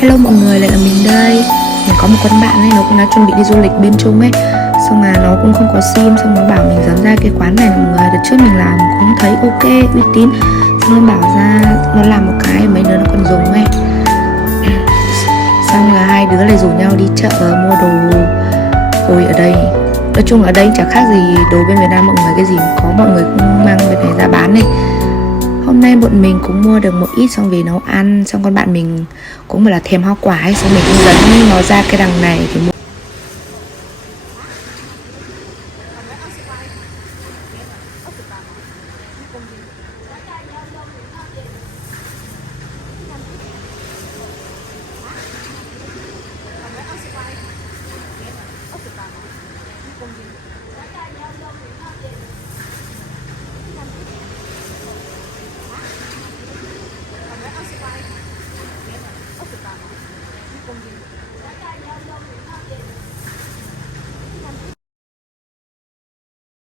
Hello mọi người, lại là mình đây. Mình có một con bạn ấy, nó cũng đã chuẩn bị đi du lịch bên Trung ấy. Xong mà nó cũng không có sim, xong nó bảo mình dẫn ra cái quán này là mọi người. Đợt trước mình làm cũng thấy ok, uy tín. Xong nó bảo ra nó làm một cái mấy đứa nó còn dùng ấy. Xong là hai đứa lại rủ nhau đi chợ mua đồ. Ôi ở đây, nói chung ở đây chẳng khác gì đồ bên Việt Nam mọi người, cái gì có mọi người cũng mang bên này ra bán này. Hôm nay bọn mình cũng mua được một ít xong về nấu ăn. Xong con bạn mình cũng bảo là thèm hoa quả ấy, xong mình cũng dẫn nó ra cái đằng này thì mua.